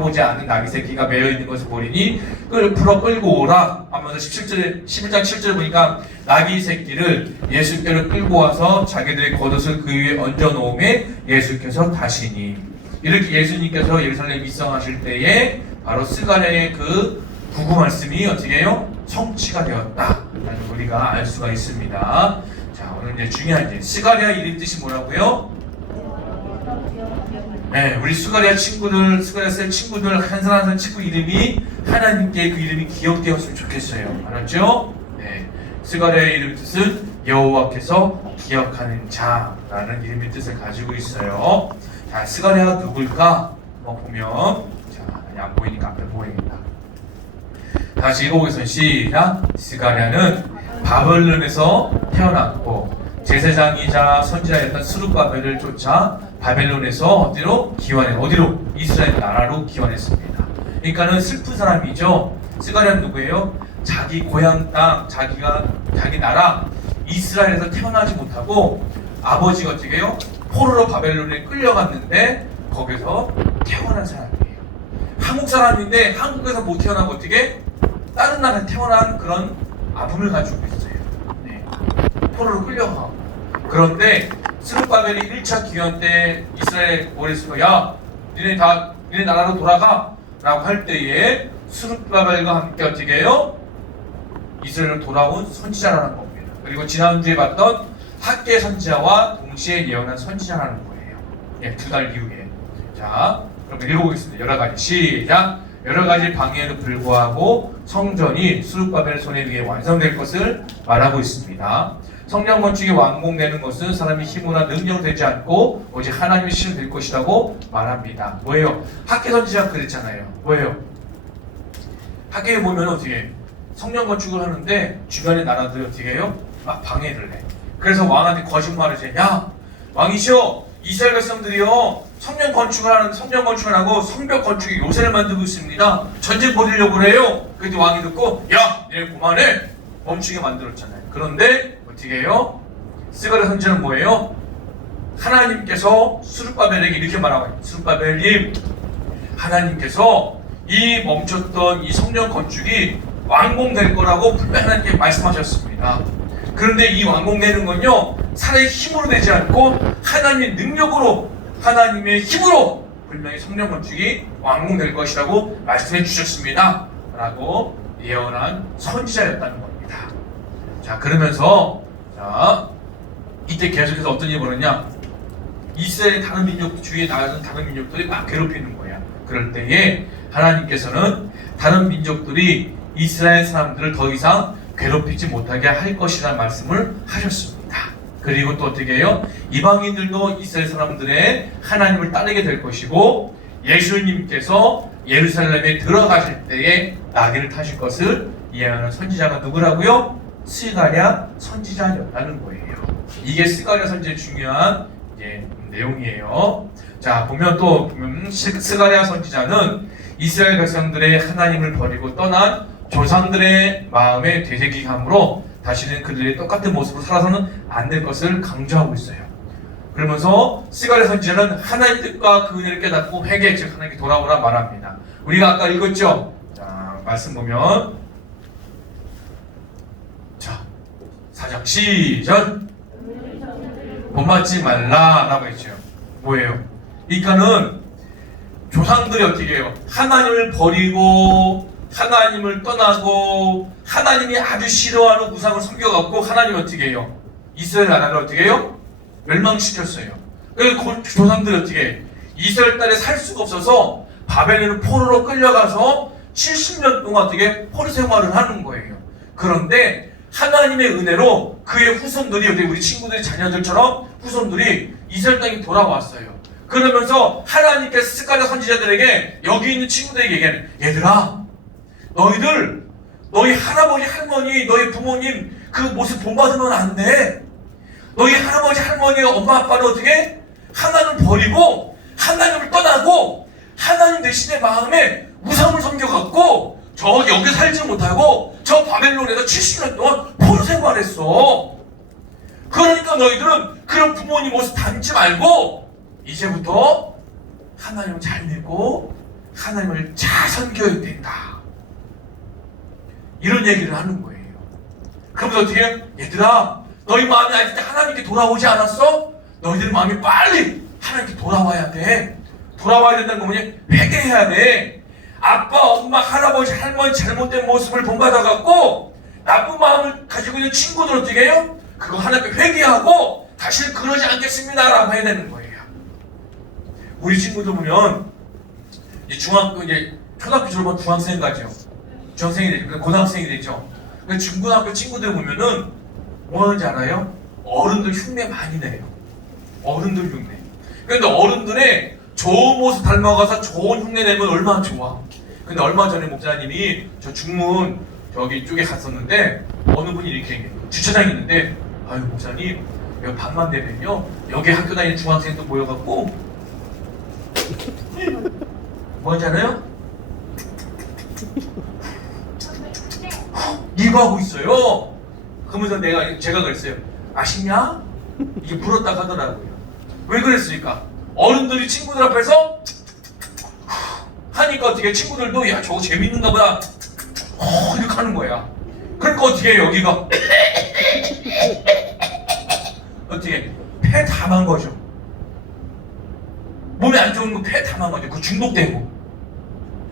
보지 않는 나귀 새끼가 매여 있는 것을 보리니 그를 풀어 끌고 오라 하면서 11장 7절에 보니까 나귀 새끼를 예수께로 끌고 와서 자기들의 겉옷을 그 위에 얹어 놓음에 예수께서 다시니 이렇게 예수님께서 예루살렘 입성하실 때에 바로 스가랴의 그 구구 말씀이 어떻게 해요? 성취가 되었다 라는 우리가 알 수가 있습니다. 자, 오늘 이제 중요한 이제 스가랴 이름 뜻이 뭐라고요? 네, 우리 스가랴 친구들, 스가랴 셀 친구들 한 사람 한 사람 친구 이름이 하나님께 그 이름이 기억되었으면 좋겠어요. 알았죠? 네, 스가랴의 이름 뜻은 여호와께서 기억하는 자라는 이름의 뜻을 가지고 있어요. 자, 스가랴가 누굴까? 한번 보면, 자, 안 보이니까 앞에 보입니다. 다시 읽어보겠습니다. 시작. 스가랴는 바벨론에서 태어났고 제사장이자 선지자였던 스룹바벨을 쫓아 바벨론에서 어디로 이스라엘 나라로 기원했습니다. 그러니까는 슬픈 사람이죠. 스가랴는 누구예요? 자기 고향 땅, 자기 나라 이스라엘에서 태어나지 못하고 아버지가 어떻게 해요? 포로로 바벨론에 끌려갔는데 거기서 태어난 사람이에요. 한국 사람인데 한국에서 못 태어나고 어떻게 다른 나라에 태어난 그런 아픔을 가지고 있어요. 네. 포로로 끌려가고. 그런데 스룹바벨이 1차 기원 때 이스라엘 오래서 야, 니네 나라로 돌아가 라고 할 때에 스룹바벨과 함께 어떻게 해요? 이스라엘로 돌아온 선지자라는 겁니다. 그리고 지난주에 봤던 학계 선지자와 동시에 예언한 선지자라는 거예요. 예, 2달 이후에. 자, 그럼 읽어보겠습니다. 여러 가지. 시작. 여러 가지 방해에도 불구하고 성전이 스룹바벨 손에 의해 완성될 것을 말하고 있습니다. 성전 건축이 완공되는 것은 사람의 힘이나 능력으로 되지 않고 오직 하나님의 신을 될 것이라고 말합니다. 뭐예요? 학계 선지자가 그랬잖아요. 뭐예요? 학계에 보면 어떻게 성전 건축을 하는데 주변의 나라들이 어떻게 해요? 막 방해를 해. 그래서 왕한테 거짓말을 해. 야, 왕이시여, 이스라엘 백성들이요 성전 건축을 하고 성벽 건축에 요새를 만들고 있습니다. 전쟁 벌이려고 그래요. 그때 왕이 듣고 야, 니네 그만해. 멈추게 만들었잖아요. 그런데 어떻게 해요? 스가랴 선지자는 뭐예요? 하나님께서 스룹바벨에게 이렇게 말하고 있어요. 스룹바벨님, 하나님께서 이 멈췄던 이 성전 건축이 완공될 거라고 분명히 하나님께 말씀하셨습니다. 그런데 이 완공되는 건요 사람의 힘으로 되지 않고 하나님의 능력으로, 하나님의 힘으로 분명히 성전 건축이 완공될 것이라고 말씀해 주셨습니다 라고 예언한 선지자였다는 겁니다. 자, 그러면서 자, 이때 계속해서 어떤 일이 벌어졌냐? 이스라엘 다른 민족 주위에 나가는 다른 민족들이 막 괴롭히는 거야. 그럴 때에 하나님께서는 다른 민족들이 이스라엘 사람들을 더 이상 괴롭히지 못하게 할 것이라는 말씀을 하셨습니다. 그리고 또 어떻게 해요? 이방인들도 이스라엘 사람들의 하나님을 따르게 될 것이고 예수님께서 예루살렘에 들어가실 때에 나귀를 타실 것을 예언하는 선지자가 누구라고요? 스가랴 선지자였다는 거예요. 이게 스가랴 선지자의 중요한 내용이에요. 자, 보면 스가랴 선지자는 이스라엘 백성들의 하나님을 버리고 떠난 조상들의 마음에 되새김으로 다시는 그들의 똑같은 모습으로 살아서는 안 될 것을 강조하고 있어요. 그러면서 스가랴 선지자는 하나님 뜻과 그 은혜를 깨닫고 회개, 즉 하나님께 돌아오라 말합니다. 우리가 아까 읽었죠? 자, 말씀 보면 자, 4장 시작. 본받지 말라 라고 했죠. 뭐예요? 그러니까는 조상들이 어떻게 해요? 하나님을 버리고 하나님을 떠나고 하나님이 아주 싫어하는 우상을 섬겨갖고 하나님 어떻게 해요? 이스라엘 나라를 어떻게 해요? 멸망시켰어요. 그래서 조상들이 어떻게 해요? 이스라엘 땅에 살 수가 없어서 바벨론을 포로로 끌려가서 70년 동안 어떻게 포로 생활을 하는 거예요. 그런데 하나님의 은혜로 그의 후손들이 어떻게 우리 친구들의 자녀들처럼 후손들이 이스라엘 땅에 돌아왔어요. 그러면서 하나님께서 스가랴 선지자들에게 여기 있는 친구들에게 얘기하는 얘들아, 너희 할아버지 할머니 너희 부모님 그 모습 본받으면 안 돼. 너희 할아버지 할머니 엄마 아빠는 어떻게 하나님을 버리고 하나님을 떠나고 하나님 대신에 마음에 우상을 섬겨갖고 여기 살지 못하고 저 바벨론에서 70년 동안 포로 생활했어. 그러니까 너희들은 그런 부모님 모습 닮지 말고 이제부터 하나님을 잘 믿고 하나님을 잘 섬겨야 된다. 이런 얘기를 하는 거예요. 그러면서 어떻게 해요? 얘들아, 너희 마음이 아직 하나님께 돌아오지 않았어? 너희들 마음이 빨리 하나님께 돌아와야 돼. 돌아와야 된다는 건 뭐냐? 회개해야 돼. 아빠, 엄마, 할아버지, 할머니 잘못된 모습을 본받아갖고 나쁜 마음을 가지고 있는 친구들 어떻게 해요? 그거 하나님께 회개하고 다시는 그러지 않겠습니다 라고 해야 되는 거예요. 우리 친구들 보면 이제 초등학교 졸업한 중학생 가죠. 중학생이 되죠. 고등학생이 되죠. 중고등학교 친구들 보면은 뭐 하는지 알아요? 어른들 흉내 많이 내요. 어른들 흉내. 근데 어른들의 좋은 모습 닮아가서 좋은 흉내 내면 얼마나 좋아. 근데 얼마 전에 목사님이 저 중문 저기 쪽에 갔었는데 어느 분이 이렇게 얘기해요. 주차장에 있는데 아유 목사님 여기 밤만 되면요 여기 학교 다니는 중학생도 모여갖고 뭐 하잖아요? 이거 하고 있어요. 그러면서 제가 그랬어요. 아시냐? 이게 물었다고 하더라고요. 왜 그랬습니까? 어른들이 친구들 앞에서 하니까 어떻게 친구들도 야 저거 재밌는가 보다 이렇게 하는 거야. 그러니까 어떻게 여기가 어떻게 폐 다 만 거죠. 몸에 안 좋은 거 폐 다 만 거죠. 그 중독되고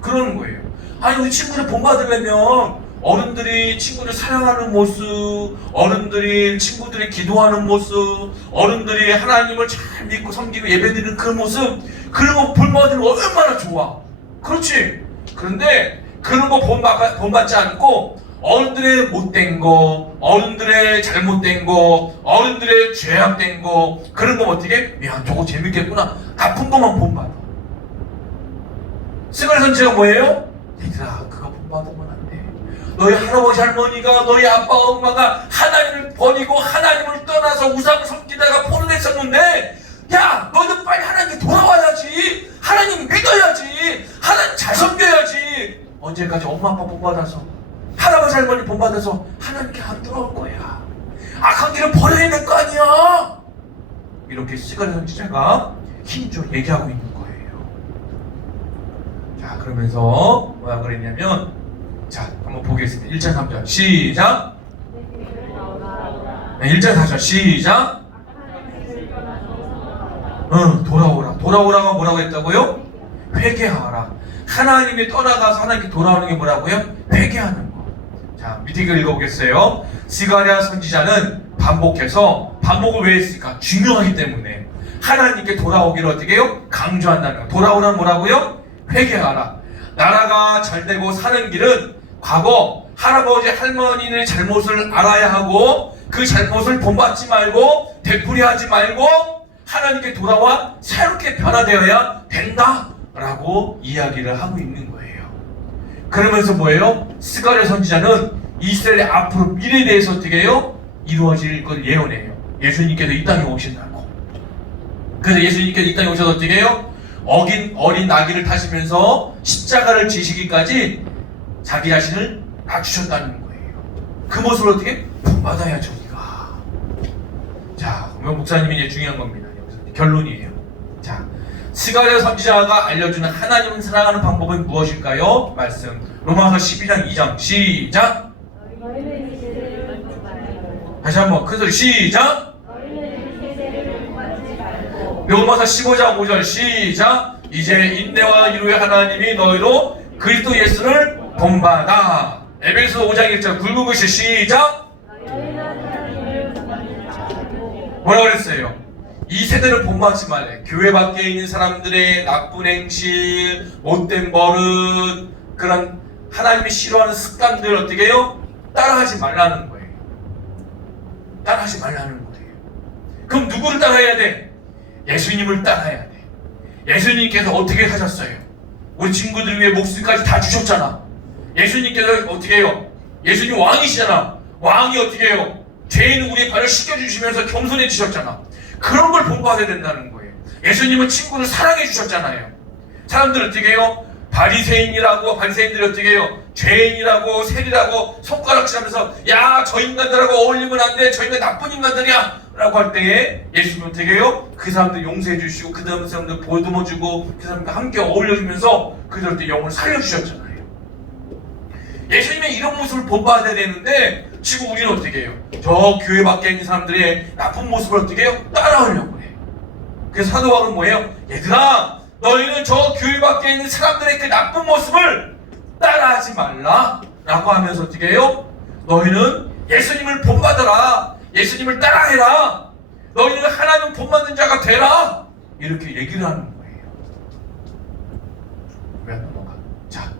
그러는 거예요. 아니 우리 친구를 본받으려면 어른들이 친구를 사랑하는 모습, 어른들이 친구들이 기도하는 모습, 어른들이 하나님을 잘 믿고 섬기고 예배드리는 그 모습, 그런 거 본받으면 얼마나 좋아. 그렇지. 그런데 그런 거 본받지 않고 어른들의 못된 거, 어른들의 잘못된 거, 어른들의 죄악된 거, 그런 거 어떻게? 야 저거 재밌겠구나. 나쁜 것만 본받아. 스가랴 선지자가 뭐예요? 얘들아 그거 본받으면 안 돼. 너희 할아버지 할머니가 너희 아빠 엄마가 하나님을 버리고 하나님을 떠나서 우상 섬기다가 포로됐었는데 야 너희들 빨리 하나님께 돌아와야지. 하나님 믿어야지. 하나님 잘 섬겨야지. 언제까지 엄마 아빠 본받아서 할아버지 할머니 본받아서 하나님께 안 돌아올 거야. 악한 길을 버려야 될 거 아니야. 이렇게 스가랴 선지자가 힘줘 얘기하고 있는 거예요. 자 그러면서 뭐라 그랬냐면 자 한번 보겠습니다. 1절 3절 시작. 네, 1절 4절 시작. 돌아오라가 뭐라고 했다고요? 회개하라. 하나님이 떠나가서 하나님께 돌아오는 게 뭐라고요? 회개하는 거. 자 밑에 이거 읽어보겠어요. 스가랴 선지자는 반복을 왜 했을까? 중요하기 때문에 하나님께 돌아오기를 어떻게 해요? 강조한다는 거. 돌아오라는 뭐라고요? 회개하라. 나라가 잘되고 사는 길은 과거 할아버지 할머니의 잘못을 알아야 하고 그 잘못을 본받지 말고 되풀이하지 말고 하나님께 돌아와 새롭게 변화되어야 된다라고 이야기를 하고 있는 거예요. 그러면서 뭐예요? 스가랴 선지자는 이스라엘의 앞으로 미래에 대해서 어떻게 해요? 이루어질 걸 예언해요. 예수님께서 이 땅에 오신다고. 그래서 예수님께서 이 땅에 오셔서 어떻게 해요? 어린 나귀를 타시면서 십자가를 지시기까지 자기 자신을 낮추셨다는 거예요. 그 모습을 어떻게 본받아야죠 우리가. 자, 그러면 목사님이 이제 중요한 겁니다. 여기서 결론이에요. 자, 스가랴 선지자가 알려주는 하나님을 사랑하는 방법은 무엇일까요? 말씀 로마서 12장 2장 시작. 다시 한번 큰 소리 시작. 로마서 15장 5절 시작. 이제 인내와 이루의 하나님이 너희로 그리스도 예수를 본받아. 에베소 5장 1절 굵은 글씨 시작. 뭐라고 그랬어요? 이 세대를 본받지 말래. 교회 밖에 있는 사람들의 나쁜 행실, 못된 버릇, 그런 하나님이 싫어하는 습관들 어떻게 해요? 따라하지 말라는 거예요. 따라하지 말라는 거예요. 그럼 누구를 따라해야 돼? 예수님을 따라야 돼. 예수님께서 어떻게 하셨어요? 우리 친구들 위해 목숨까지 다 주셨잖아. 예수님께서 어떻게 해요? 예수님 왕이시잖아. 왕이 어떻게 해요? 죄 있는 우리의 발을 씻겨주시면서 겸손해 주셨잖아. 그런 걸 본받아야 된다는 거예요. 예수님은 친구를 사랑해 주셨잖아요. 사람들 어떻게 해요? 바리새인들이 어떻게 해요? 죄인이라고 세리라고 손가락질하면서 야, 저 인간들하고 어울리면 안 돼. 저 인간 나쁜 인간들이야 라고 할 때에 예수님은 어떻게 해요? 그 사람들 용서해 주시고 그 다음 사람들 보듬어 주고 그 사람들과 함께 어울려주면서 그들 때 영혼을 살려주셨잖아요. 예수님의 이런 모습을 본받아야 되는데 지금 우리는 어떻게 해요? 저 교회 밖에 있는 사람들의 나쁜 모습을 어떻게 해요? 따라오려고 해요. 그래서 사도 바울은 뭐예요? 얘들아, 너희는 저 교회 밖에 있는 사람들의 그 나쁜 모습을 따라하지 말라 라고 하면서 어떻게 해요? 너희는 예수님을 본받아라. 예수님을 따라해라. 너희는 하나님 본받는 자가 되라. 이렇게 얘기를 하는 거예요. 왜 안 넘어가? 자,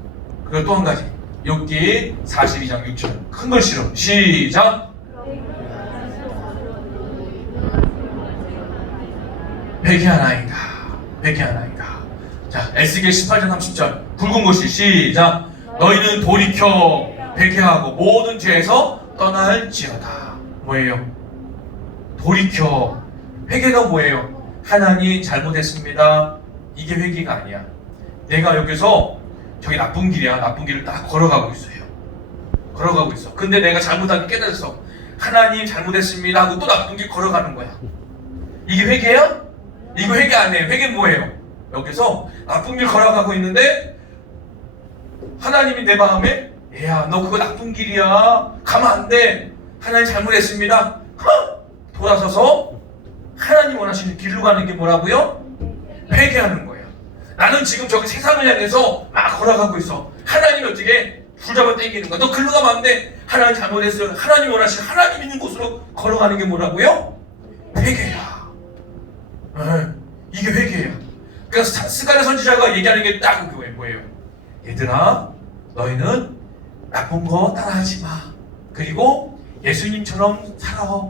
그리고 또 한 가지. 욥기 42장 6절 큰 글씨로 시작. 회개하나이다. 회개하나이다. 자, 에스겔 18장 30절 붉은 글씨 시작. 너희는 돌이켜 회개하고 모든 죄에서 떠날지어다. 뭐예요? 돌이켜. 회개가 뭐예요? 하나님 잘못했습니다. 이게 회개가 아니야. 내가 여기서 저기 나쁜 길이야. 나쁜 길을 딱 걸어가고 있어요. 걸어가고 있어. 근데 내가 잘못한 게 깨달았어. 하나님 잘못했습니다 하고 또 나쁜 길 걸어가는 거야. 이게 회개야? 이거 회개 안 해요. 회개는 뭐예요? 여기서 나쁜 길 걸어가고 있는데 하나님이 내 마음에 야, 너 그거 나쁜 길이야. 가면 안 돼. 하나님 잘못했습니다. 돌아서서 하나님 원하시는 길로 가는 게 뭐라고요? 회개하는 거예요. 나는 지금 저기 세상을 향해서 막 걸어가고 있어. 하나님이 어떻게 불잡아 당기는 거야. 너 글로 가면 안 돼. 하나님 잘못했어요. 하나님 원하시는 하나님 있는 곳으로 걸어가는 게 뭐라고요? 회개야. 이게 회개야. 그러니까 스가랴 선지자가 얘기하는 게 딱 뭐예요? 얘들아, 너희는 나쁜 거 따라하지 마. 그리고 예수님처럼 살아.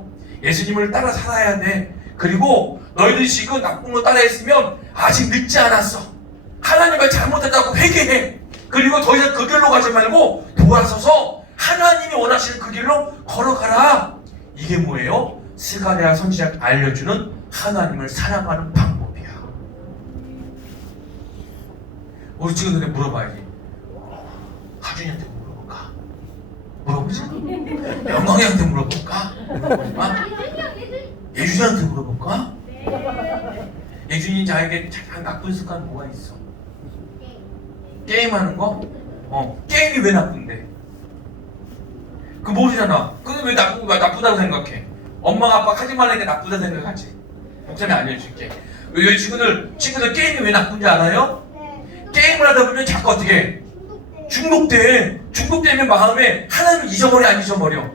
예수님을 따라 살아야 돼. 그리고 너희들 지금 나쁜 거 따라했으면 아직 늦지 않았어. 하나님을 잘못했다고 회개해. 그리고 더 이상 그 길로 가지 말고 돌아서서 하나님이 원하시는 그 길로 걸어가라. 이게 뭐예요? 스가랴 선지자가 알려주는 하나님을 사랑하는 방법이야. 우리 지금 근데 물어봐야지. 하준이한테 물어볼까? 물어보자. 영광이한테 물어볼까? 예준이한테 물어볼까? 예준이 자에게 가장 나쁜 습관 뭐가 있어? 게임하는 거? 게임이 왜 나쁜데? 그 모르잖아. 그게 왜 나쁘다고 생각해? 엄마가 아빠가 하지 말라니까 나쁘다 생각하지. 목사님이 알려줄게. 왜 친구들 게임이 왜 나쁜지 알아요? 게임을 하다 보면 자꾸 어떻게 해? 중독돼. 중독되면 마음에 하나님을 잊어버려 안 잊어버려?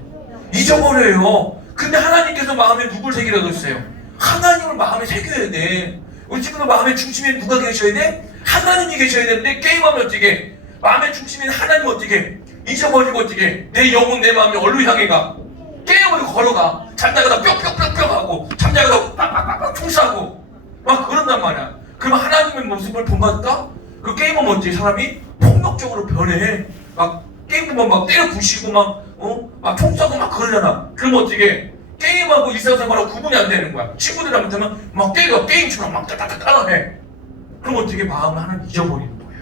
잊어버려요. 근데 하나님께서 마음에 누굴 새기라고 했어요? 하나님을 마음에 새겨야 돼. 우리 친구들 마음의 중심에 누가 계셔야 돼? 하나님이 계셔야 되는데 게임하면 어떻게 해? 마음의 중심에 하나님 어떻게 해? 잊어버리고 어떻게 해? 내 영혼 내 마음이 어디로 향해 가? 게임으로 걸어가. 잠자다가 뿅뿅뿅뿅 하고 잠자다가 빡빡빡빡 총싸고 막 그런단 말이야. 그러면 하나님의 모습을 본받을까? 그 게임하면 어떻게 사람이 폭력적으로 변해. 막 게임만 막 때려 부시고 막 총 쏘고 막 그러잖아. 그러면 어떻게 게임하고 일상생활하고 구분이 안 되는 거야. 친구들이랑 붙으면 막 때려 게임처럼 막 따따따따 해. 그럼 어떻게 마음을 하나 잊어버리는 거야.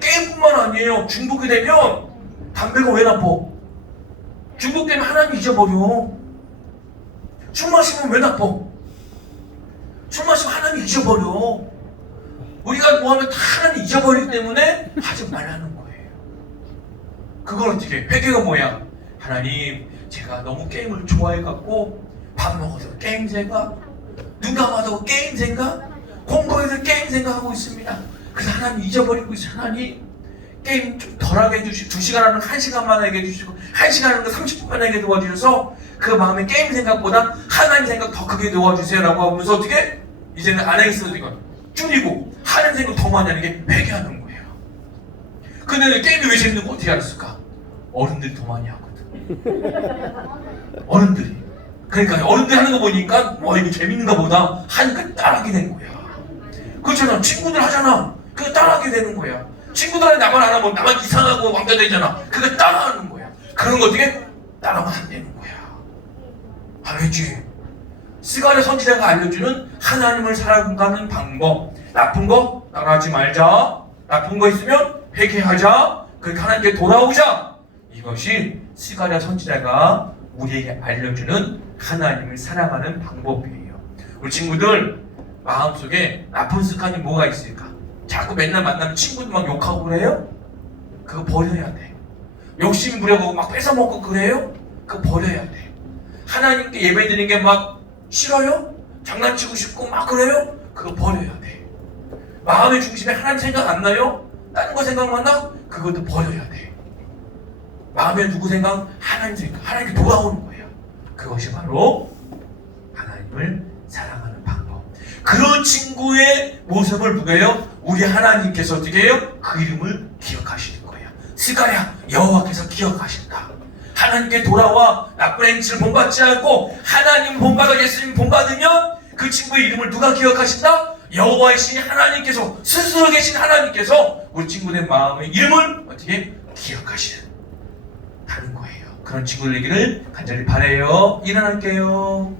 게임뿐만 아니에요. 중독이 되면 담배가 왜 나빠? 중독되면 하나님 잊어버려. 술 마시면 왜 나빠? 술 마시면 하나님 잊어버려. 우리가 뭐 하면 다 하나님 잊어버리기 때문에 하지 말라는 거예요. 그걸 어떻게 해? 회개가 뭐야? 하나님, 제가 너무 게임을 좋아해갖고 밥 먹어도 게임 생각, 눈 감아도 게임 생각, 공부해도 게임 생각하고 있습니다. 그래서 하나님 잊어버리고 있어요. 하나님, 게임 좀 덜하게 해주시고 2시간 하는 거 1시간만 하게 해주시고 1시간 하는 거 30분만 하게 도와주셔서 그 마음에 게임 생각보다 하나님 생각 더 크게 도와주세요 라고 하면서 어떻게? 이제는 안 하겠어. 이건 줄이고 하나님 생각 더 많이 하는 게 회개하는 거예요. 근데 게임이 왜 재밌는 거 어떻게 알았을까? 어른들이 더 많이 하거든. 어른들이. 그러니까 어른들이 하는 거 보니까 이거 재밌는가 보다 하니까 따라하게 된 거야. 그렇잖아. 친구들 하잖아. 그거 따라하게 되는 거야. 친구들한테 나만 안 하면 나만 이상하고 왕따 되잖아. 그거 따라하는 거야. 그런 거 어떻게? 따라하면 안 되는 거야. 알겠지? 스가랴 선지자가 알려주는 하나님을 살아가는 방법. 나쁜 거 따라하지 말자 나쁜 거 있으면 회개하자. 그렇게 하나님께 돌아오자. 이것이 스가랴 선지자가 우리에게 알려주는 하나님을 사랑하는 방법이에요. 우리 친구들 마음속에 나쁜 습관이 뭐가 있을까? 자꾸 맨날 만나면 친구들 막 욕하고 그래요? 그거 버려야 돼. 욕심 부려고 막 뺏어먹고 그래요? 그거 버려야 돼. 하나님께 예배드리는 게 막 싫어요? 장난치고 싶고 막 그래요? 그거 버려야 돼. 마음의 중심에 하나님 생각 안 나요? 다른 거 생각만 나? 그것도 버려야 돼. 마음에 누구 생각? 하나님 생각. 하나님께 돌아오는 거예요. 그것이 바로 하나님을 사랑하는 방법. 그런 친구의 모습을 보게요. 우리 하나님께서 어떻게 해요? 그 이름을 기억하시는 거예요. 스가랴 여호와께서 기억하신다. 하나님께 돌아와 나쁜 행실을 본받지 않고 하나님 본받아 예수님 본받으면 그 친구의 이름을 누가 기억하신다? 여호와이신 하나님께서 스스로 계신 하나님께서 우리 친구의 마음의 이름을 어떻게 기억하시는 다는 거예요. 그런 친구들 얘기를 간절히 바라요. 일어날게요.